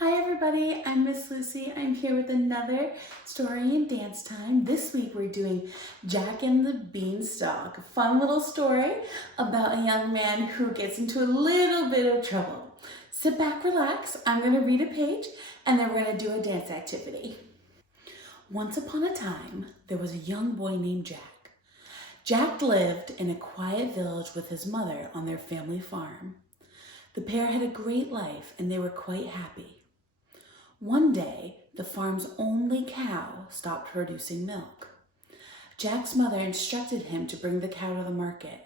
Hi everybody, I'm Miss Lucy. I'm here with another story and dance time. This week we're doing Jack and the Beanstalk, a fun little story about a young man who gets into a little bit of trouble. Sit back, relax, I'm going to read a page and then we're going to do a dance activity. Once upon a time, there was a young boy named Jack. Jack lived in a quiet village with his mother on their family farm. The pair had a great life and they were quite happy. One day, the farm's only cow stopped producing milk. Jack's mother instructed him to bring the cow to the market.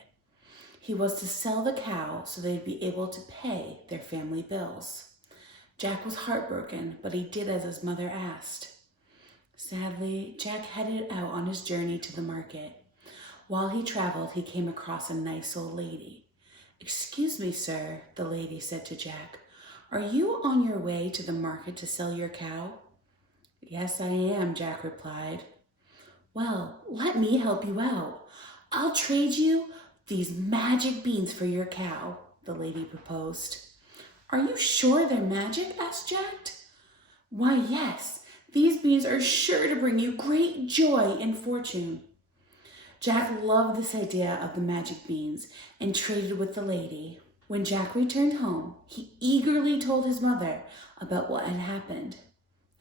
He was to sell the cow so they'd be able to pay their family bills. Jack was heartbroken, but he did as his mother asked. Sadly, Jack headed out on his journey to the market. While he traveled, he came across a nice old lady. "Excuse me, sir," the lady said to Jack. "Are you on your way to the market to sell your cow?" "Yes, I am," Jack replied. "Well, let me help you out. I'll trade you these magic beans for your cow," the lady proposed. "Are you sure they're magic?" asked Jack. "Why, yes, these beans are sure to bring you great joy and fortune." Jack loved this idea of the magic beans and traded with the lady. When Jack returned home, he eagerly told his mother about what had happened.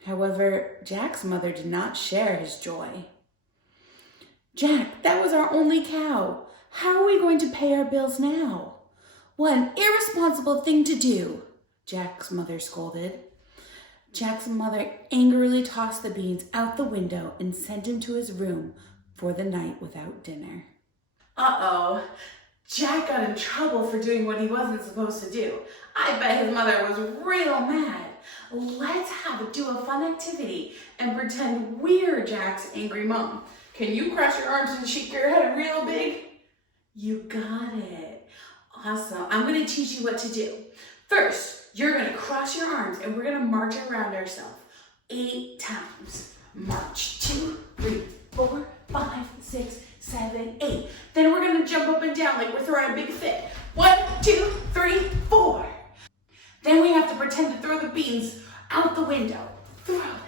However, Jack's mother did not share his joy. "Jack, that was our only cow. How are we going to pay our bills now?" "What an irresponsible thing to do," Jack's mother scolded. Jack's mother angrily tossed the beans out the window and sent him to his room for the night without dinner. Uh-oh. Jack got in trouble for doing what he wasn't supposed to do. I bet his mother was real mad. Let's do a fun activity and pretend we're Jack's angry mom. Can you cross your arms and shake your head real big? You got it. Awesome. I'm going to teach you what to do. First, you're going to cross your arms and we're going to march around ourselves 8 times. March 2, 3, 4, 5, 6, 7, 8. Then we're going to jump up and down like we're throwing a big fit. 1, 2, 3, 4. Then we have to pretend to throw the beans out the window. Throw them.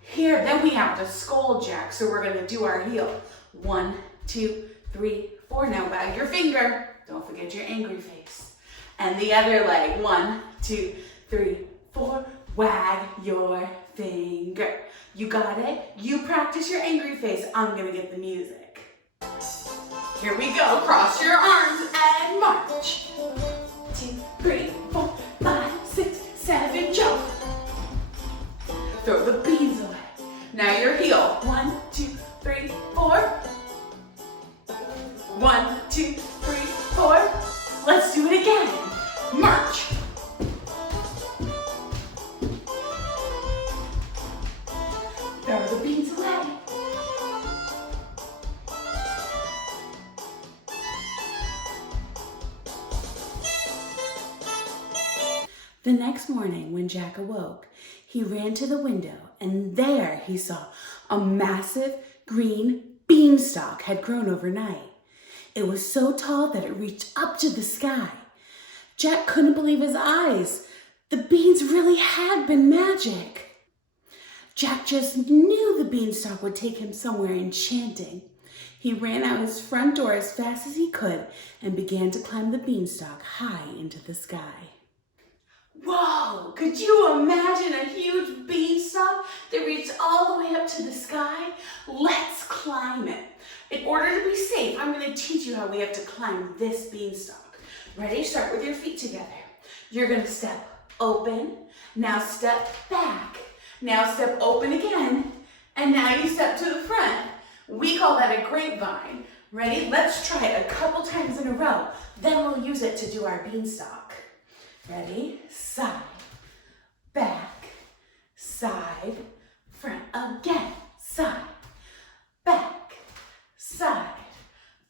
Here, then we have to scold Jack, so we're going to do our heel. 1, 2, 3, 4. Now wag your finger. Don't forget your angry face. And the other leg. 1, 2, 3, 4. Wag your finger. You got it? You practice your angry face. I'm going to get the music. Here we go. Cross your arms and march. 2, 3, 4, 5, 6, 7, jump. Throw the beans away. Now your heel. 1, 2, 3, 4. 1, 2, 3, 4. Let's do it again. March. Throw the beans away. The next morning, when Jack awoke, he ran to the window and there he saw a massive green beanstalk had grown overnight. It was so tall that it reached up to the sky. Jack couldn't believe his eyes. The beans really had been magic. Jack just knew the beanstalk would take him somewhere enchanting. He ran out his front door as fast as he could and began to climb the beanstalk high into the sky. Whoa! Could you imagine a huge beanstalk that reached all the way up to the sky? Let's climb it. In order to be safe, I'm going to teach you how we have to climb this beanstalk. Ready? Start with your feet together. You're going to step open. Now step back. Now step open again. And now you step to the front. We call that a grapevine. Ready? Let's try it a couple times in a row. Then we'll use it to do our beanstalk. Ready? Side, back, side, front. Again. Side, back, side,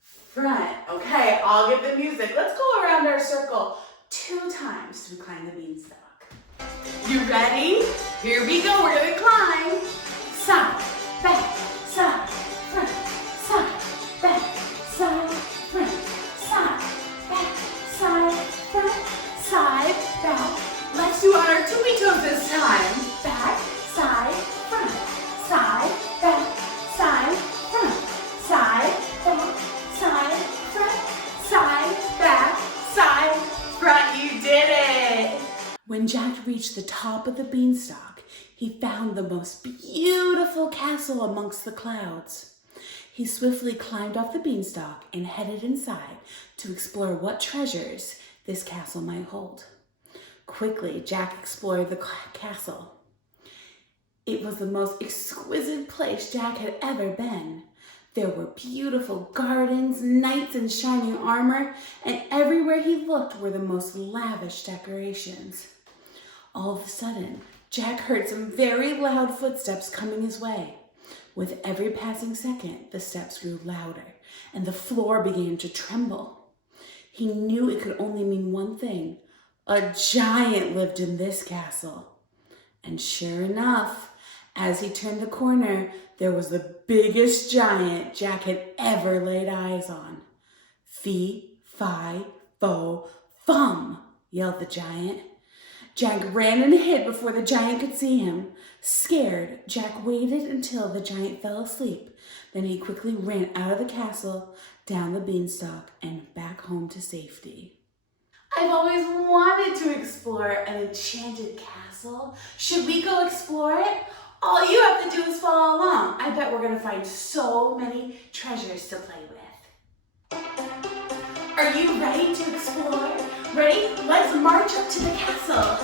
front. Okay, I'll get the music. Let's go around our circle 2 times to climb the beanstalk. You ready? Here we go. We're going to climb. Side, back, side, front, side, back, side, front, side, back, side, front, side, back. Let's do our tippy toe So this time, back, side, front, side, back, side, front, side, back, side, front, side, back, side, front. You did it! When Jack reached the top of the beanstalk, he found the most beautiful castle amongst the clouds. He swiftly climbed off the beanstalk and headed inside to explore what treasures this castle might hold. Quickly, Jack explored the castle. It was the most exquisite place Jack had ever been. There were beautiful gardens, knights in shining armor, and everywhere he looked were the most lavish decorations. All of a sudden, Jack heard some very loud footsteps coming his way. With every passing second, the steps grew louder, and the floor began to tremble. He knew it could only mean one thing. A giant lived in this castle. And sure enough, as he turned the corner, there was the biggest giant Jack had ever laid eyes on. Fee, fi, fo, fum, yelled the giant. Jack ran and hid before the giant could see him. Scared, Jack waited until the giant fell asleep. Then he quickly ran out of the castle, down the beanstalk, and back home to safety. I've always wanted to explore an enchanted castle. Should we go explore it? All you have to do is follow along. I bet we're going to find so many treasures to play with. Are you ready to explore? Ready? Let's march up to the castle.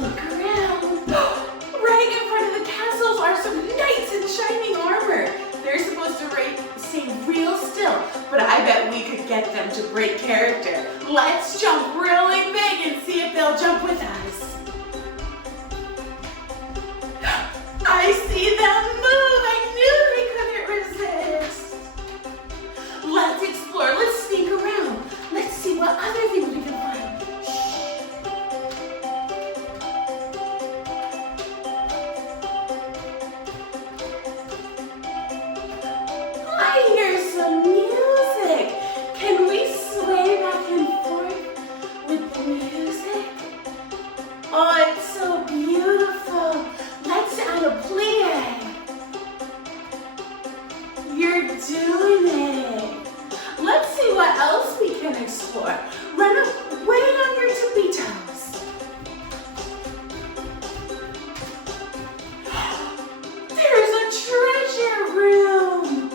Look around. Right in front of the castles are some knights in shining armor. They're supposed to stay real still, but I bet we could get them to break character. Let's jump really big and see if they'll jump with us. I see them move. I knew they couldn't resist. Let's explore. Let's sneak around. Let's see what other things we can find. I hear some music. Can we sway back and forth with the music? Oh, it's so beautiful. Let's add a plie. You're doing it. Let's see what else we can explore. Run up, way on your tippy toes. There's a treasure room.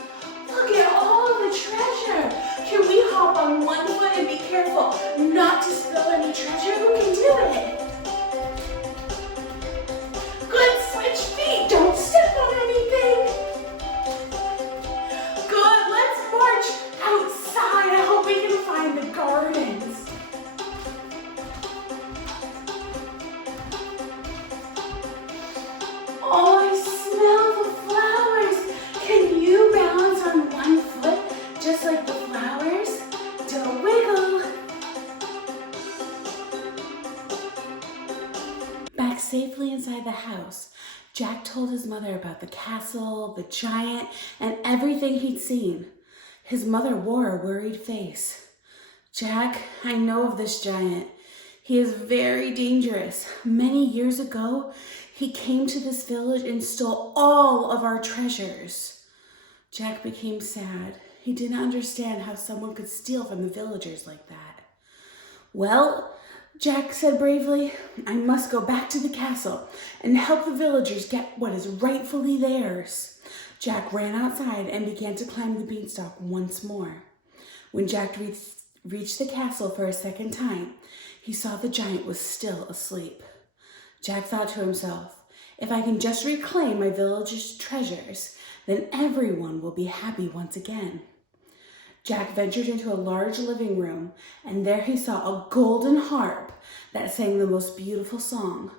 Look at all the treasure. Can we hop on one foot and be careful not to spill any treasure? Who can do it? Good, switch feet. Don't step on anything. Good, let's march outside. I hope we can find the gardens. Oh, I smell the flowers. Can you balance on one foot just like the flowers? Don't wiggle. Back safely inside the house, Jack told his mother about the castle, the giant, and everything he'd seen. His mother wore a worried face. Jack, I know of this giant. He is very dangerous. Many years ago, he came to this village and stole all of our treasures. Jack became sad. He didn't understand how someone could steal from the villagers like that. Well, Jack said bravely, I must go back to the castle and help the villagers get what is rightfully theirs. Jack ran outside and began to climb the beanstalk once more. When Jack reached the castle for a second time, he saw the giant was still asleep. Jack thought to himself, if I can just reclaim my village's treasures, then everyone will be happy once again. Jack ventured into a large living room, and there he saw a golden harp that sang the most beautiful song.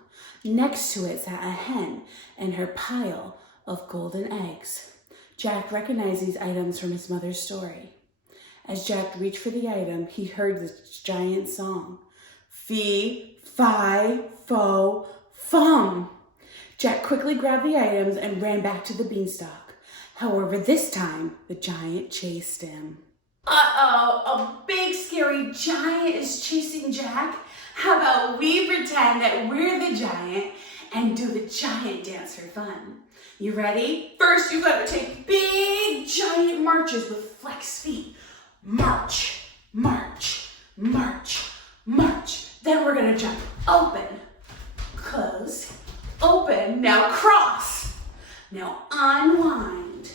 Next to it sat a hen and her pile of golden eggs. Jack recognized these items from his mother's story. As Jack reached for the item, he heard the giant song. Fee, fi, fo, fum. Jack quickly grabbed the items and ran back to the beanstalk. However, this time, the giant chased him. Uh-oh, a big scary giant is chasing Jack. How about we pretend that we're the giant and do the giant dance for fun? You ready? First, you gotta take big giant marches with flexed feet. March, march, march, march. Then we're gonna jump. Open, close, open. Now cross. Now unwind.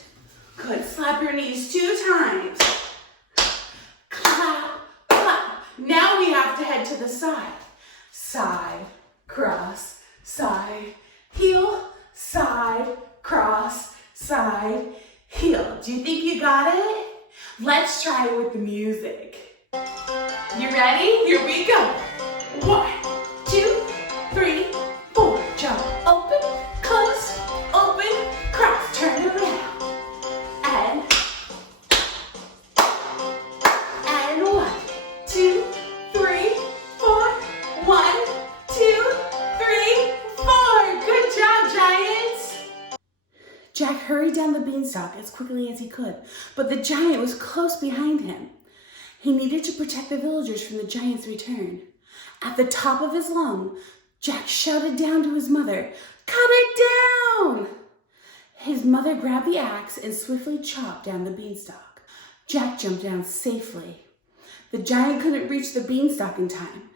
Good. Slap your knees 2 times. Clap, clap. Now we have to head to the side. Side, cross, side, heel, side, cross, side, heel. Do you think you got it? Let's try it with the music. You ready? Here we go. 1, 2, 3, 4. Jump. Open, close, open, cross. Turn around. And 1, 2, 3, 4. 1, 2, 3, 4. Good job, giants. Jack hurried down the beanstalk as quickly as he could, but the giant was close behind him. He needed to protect the villagers from the giant's return. At the top of his lungs, Jack shouted down to his mother, "Cut it down!" His mother grabbed the axe and swiftly chopped down the beanstalk. Jack jumped down safely. The giant couldn't reach the beanstalk in time.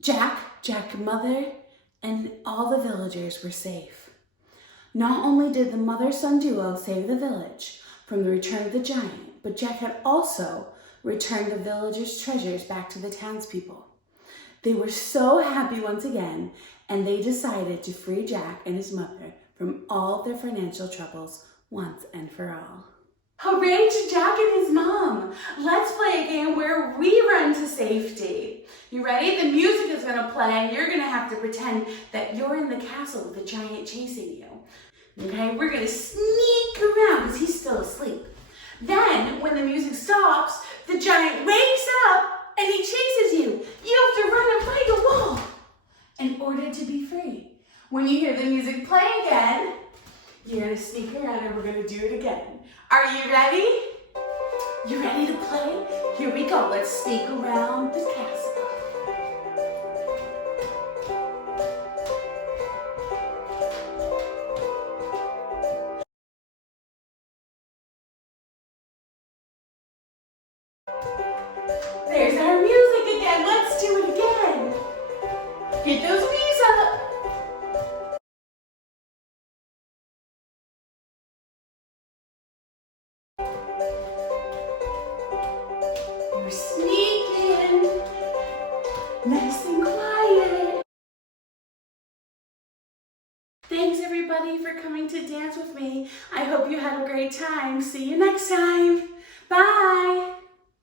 Jack's mother, and all the villagers were safe. Not only did the mother-son duo save the village from the return of the giant, but Jack had also returned the villagers' treasures back to the townspeople. They were so happy once again, and they decided to free Jack and his mother from all their financial troubles once and for all. Hooray to Jack and his mom! Let's play a game where we run to safety. You ready? The music is going to play and you're going to have to pretend that you're in the castle with the giant chasing you. Okay? We're going to sneak around because he's still asleep. Then, when the music stops, the giant wakes up and he chases you. You have to run and fight a wall in order to be free. When you hear the music play again, you're going to sneak around and we're going to do it again. Are you ready? You ready to play? Here we go. Let's sneak around the castle. There's our music again. Let's do it again. Get those knees up. We're sneaking. Nice and quiet. Thanks everybody for coming to dance with me. I hope you had a great time. See you next time. Bye.